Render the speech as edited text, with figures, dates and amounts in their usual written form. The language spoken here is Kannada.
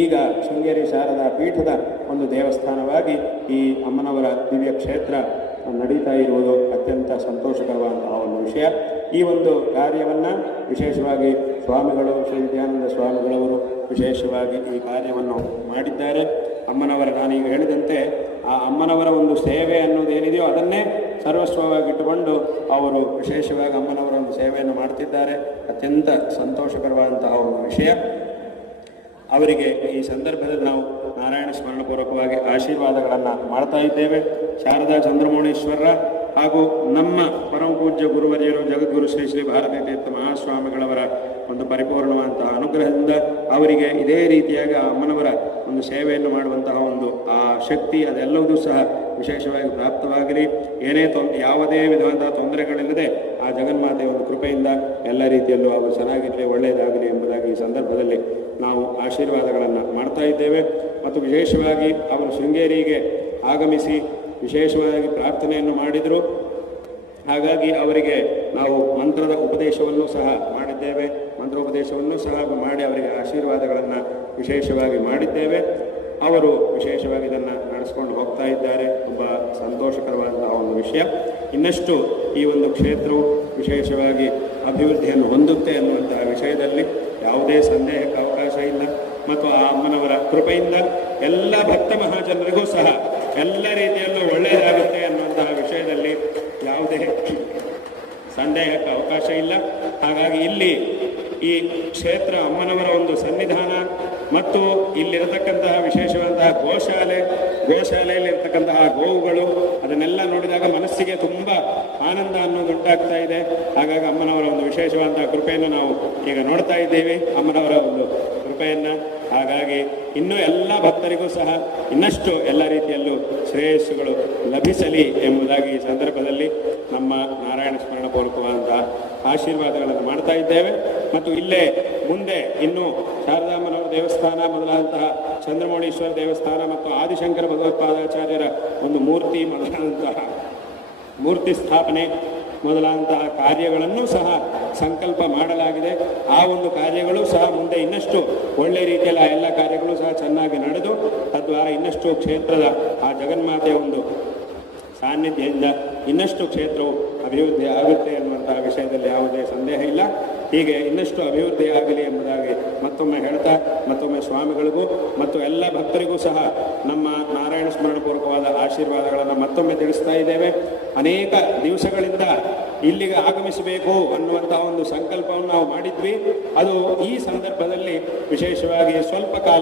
ಈಗ ಶೃಂಗೇರಿ ಶಾರದಾ ಪೀಠದ ಒಂದು ದೇವಸ್ಥಾನವಾಗಿ ಈ ಅಮ್ಮನವರ ದಿವ್ಯ ಕ್ಷೇತ್ರ ನಡೀತಾ ಇರುವುದು ಅತ್ಯಂತ ಸಂತೋಷಕರವಾದಂತಹ ಒಂದು ವಿಷಯ. ಈ ಒಂದು ಕಾರ್ಯವನ್ನು ವಿಶೇಷವಾಗಿ ಸ್ವಾಮಿಗಳು, ಶ್ರೀ ವಿದ್ಯಾನಂದ ಸ್ವಾಮಿಗಳವರು ವಿಶೇಷವಾಗಿ ಈ ಕಾರ್ಯವನ್ನು ಮಾಡಿದ್ದಾರೆ. ಅಮ್ಮನವರ, ನಾನೀಗ ಹೇಳಿದಂತೆ ಆ ಅಮ್ಮನವರ ಒಂದು ಸೇವೆ ಅನ್ನೋದೇನಿದೆಯೋ ಅದನ್ನೇ ಸರ್ವಸ್ವವಾಗಿಟ್ಟುಕೊಂಡು ಅವರು ವಿಶೇಷವಾಗಿ ಅಮ್ಮನವರ ಒಂದು ಸೇವೆಯನ್ನು ಮಾಡ್ತಿದ್ದಾರೆ. ಅತ್ಯಂತ ಸಂತೋಷಕರವಾದಂತಹ ಒಂದು ವಿಷಯ. ಅವರಿಗೆ ಈ ಸಂದರ್ಭದಲ್ಲಿ ನಾವು ನಾರಾಯಣ ಸ್ಮರಣಪೂರ್ವಕವಾಗಿ ಆಶೀರ್ವಾದಗಳನ್ನು ಮಾಡ್ತಾ ಇದ್ದೇವೆ. ಶಾರದಾ ಚಂದ್ರಮೌಳೀಶ್ವರರ ಹಾಗೂ ನಮ್ಮ ಪರಮ ಪೂಜ್ಯ ಗುರುವರಿಯರು ಜಗದ್ಗುರು ಶ್ರೀ ಶ್ರೀ ಭಾರತೀ ತೀರ್ಥ ಮಹಾಸ್ವಾಮಿಗಳವರ ಒಂದು ಪರಿಪೂರ್ಣವಾದಂತಹ ಅನುಗ್ರಹದಿಂದ ಅವರಿಗೆ ಇದೇ ರೀತಿಯಾಗಿ ಆ ಅಮ್ಮನವರ ಒಂದು ಸೇವೆಯನ್ನು ಮಾಡುವಂತಹ ಒಂದು ಆ ಶಕ್ತಿ ಅದೆಲ್ಲವೂ ಸಹ ವಿಶೇಷವಾಗಿ ಪ್ರಾಪ್ತವಾಗಲಿ. ಯಾವುದೇ ವಿಧವಾದ ತೊಂದರೆಗಳಿಲ್ಲದೆ ಆ ಜಗನ್ಮಾತೆಯ ಒಂದು ಕೃಪೆಯಿಂದ ಎಲ್ಲ ರೀತಿಯಲ್ಲೂ ಅವರು ಚೆನ್ನಾಗಿರಲಿ, ಒಳ್ಳೆಯದಾಗಲಿ ಎಂಬುದಾಗಿ ಈ ಸಂದರ್ಭದಲ್ಲಿ ನಾವು ಆಶೀರ್ವಾದಗಳನ್ನು ಮಾಡ್ತಾ ಇದ್ದೇವೆ. ಮತ್ತು ವಿಶೇಷವಾಗಿ ಅವರು ಶೃಂಗೇರಿಗೆ ಆಗಮಿಸಿ ವಿಶೇಷವಾಗಿ ಪ್ರಾರ್ಥನೆಯನ್ನು ಮಾಡಿದರು. ಹಾಗಾಗಿ ಅವರಿಗೆ ನಾವು ಮಂತ್ರದ ಉಪದೇಶವನ್ನು ಸಹ ಮಾಡಿದ್ದೇವೆ. ಮಂತ್ರೋಪದೇಶವನ್ನು ಸಹ ಮಾಡಿ ಅವರಿಗೆ ಆಶೀರ್ವಾದಗಳನ್ನು ವಿಶೇಷವಾಗಿ ಮಾಡಿದ್ದೇವೆ. ಅವರು ವಿಶೇಷವಾಗಿ ಇದನ್ನು ನಡೆಸ್ಕೊಂಡು ಹೋಗ್ತಾ ಇದ್ದಾರೆ. ತುಂಬ ಸಂತೋಷಕರವಾದಂತಹ ಒಂದು ವಿಷಯ. ಇನ್ನಷ್ಟು ಈ ಒಂದು ಕ್ಷೇತ್ರವು ವಿಶೇಷವಾಗಿ ಅಭಿವೃದ್ಧಿಯನ್ನು ಹೊಂದುತ್ತೆ ಅನ್ನುವಂತಹ ವಿಷಯದಲ್ಲಿ ಯಾವುದೇ ಸಂದೇಹಕ್ಕೆ ಅವಕಾಶ ಇಲ್ಲ. ಮತ್ತು ಆ ಅಮ್ಮನವರ ಕೃಪೆಯಿಂದ ಎಲ್ಲ ಭಕ್ತ ಮಹಾಜನರಿಗೂ ಸಹ ಎಲ್ಲ ರೀತಿಯಲ್ಲೂ ಒಳ್ಳೆಯದಾಗುತ್ತೆ ಅನ್ನುವಂತಹ ವಿಷಯದಲ್ಲಿ ಯಾವುದೇ ಸಂದೇಹಕ್ಕೆ ಅವಕಾಶ ಇಲ್ಲ. ಹಾಗಾಗಿ ಇಲ್ಲಿ ಈ ಕ್ಷೇತ್ರ ಅಮ್ಮನವರ ಒಂದು ಸನ್ನಿಧಾನ ಮತ್ತು ಇಲ್ಲಿರತಕ್ಕಂತಹ ವಿಶೇಷವಾದಂತಹ ಗೋಶಾಲೆಯಲ್ಲಿರ್ತಕ್ಕಂತಹ ಗೋವುಗಳು ಅದನ್ನೆಲ್ಲ ನೋಡಿದಾಗ ಮನಸ್ಸಿಗೆ ತುಂಬ ಆನಂದ ಅನ್ನೋದು ಉಂಟಾಗ್ತಾ ಇದೆ. ಹಾಗಾಗಿ ಅಮ್ಮನವರ ಒಂದು ವಿಶೇಷವಾದಂತಹ ಕೃಪೆಯನ್ನು ನಾವು ಈಗ ನೋಡ್ತಾ ಇದ್ದೇವೆ, ಅಮ್ಮನವರ ಒಂದು ಕೃಪೆಯನ್ನು. ಹಾಗಾಗಿ ಇನ್ನೂ ಎಲ್ಲ ಭಕ್ತರಿಗೂ ಸಹ ಇನ್ನಷ್ಟು ಎಲ್ಲ ರೀತಿಯಲ್ಲೂ ಶ್ರೇಯಸ್ಸುಗಳು ಲಭಿಸಲಿ ಎಂಬುದಾಗಿ ಈ ಸಂದರ್ಭದಲ್ಲಿ ನಮ್ಮ ನಾರಾಯಣ ಸ್ಮರಣಪೂರ್ವಕವಾದಂತಹ ಆಶೀರ್ವಾದಗಳನ್ನು ಮಾಡ್ತಾ ಇದ್ದೇವೆ. ಮತ್ತು ಇಲ್ಲೇ ಮುಂದೆ ಇನ್ನೂ ಶಾರದಾಮ್ಮನವರ ದೇವಸ್ಥಾನ ಮೊದಲಾದಂತಹ ಚಂದ್ರಮೌಳೀಶ್ವರ ದೇವಸ್ಥಾನ ಮತ್ತು ಆದಿಶಂಕರ ಭಗವತ್ಪಾದಾಚಾರ್ಯರ ಒಂದು ಮೂರ್ತಿ ಸ್ಥಾಪನೆ ಮೊದಲಾದಂತಹ ಕಾರ್ಯಗಳನ್ನು ಸಹ ಸಂಕಲ್ಪ ಮಾಡಲಾಗಿದೆ. ಆ ಒಂದು ಕಾರ್ಯಗಳು ಸಹ ಮುಂದೆ ಇನ್ನಷ್ಟು ಒಳ್ಳೆ ರೀತಿಯಲ್ಲಿ ಆ ಎಲ್ಲ ಕಾರ್ಯಗಳು ಸಹ ಚೆನ್ನಾಗಿ ನಡೆದು ತದ್ವಾರ ಇನ್ನಷ್ಟು ಕ್ಷೇತ್ರದ ಆ ಜಗನ್ಮಾತೆಯ ಒಂದು ಸಾನ್ನಿಧ್ಯದಿಂದ ಇನ್ನಷ್ಟು ಕ್ಷೇತ್ರವು ಅಭಿವೃದ್ಧಿ ಆಗುತ್ತೆ ಎನ್ನುವಂತಹ ವಿಷಯದಲ್ಲಿ ಯಾವುದೇ ಸಂದೇಹ ಇಲ್ಲ. ಹೀಗೆ ಇನ್ನಷ್ಟು ಅಭಿವೃದ್ಧಿ ಆಗಲಿ ಎಂಬುದಾಗಿ ಮತ್ತೊಮ್ಮೆ ಹೇಳ್ತಾ, ಮತ್ತೊಮ್ಮೆ ಸ್ವಾಮಿಗಳಿಗೂ ಮತ್ತು ಎಲ್ಲ ಭಕ್ತರಿಗೂ ಸಹ ನಮ್ಮ ನಾರಾಯಣ ಸ್ಮರಣಪೂರ್ವಕವಾದ ಆಶೀರ್ವಾದಗಳನ್ನು ಮತ್ತೊಮ್ಮೆ ತಿಳಿಸ್ತಾ ಇದ್ದೇವೆ. ಅನೇಕ ದಿವಸಗಳಿಂದ ಇಲ್ಲಿಗೆ ಆಗಮಿಸಬೇಕು ಅನ್ನುವಂತಹ ಒಂದು ಸಂಕಲ್ಪವನ್ನು ನಾವು ಮಾಡಿದ್ವಿ. ಅದು ಈ ಸಂದರ್ಭದಲ್ಲಿ ವಿಶೇಷವಾಗಿ ಸ್ವಲ್ಪ ಕಾಲ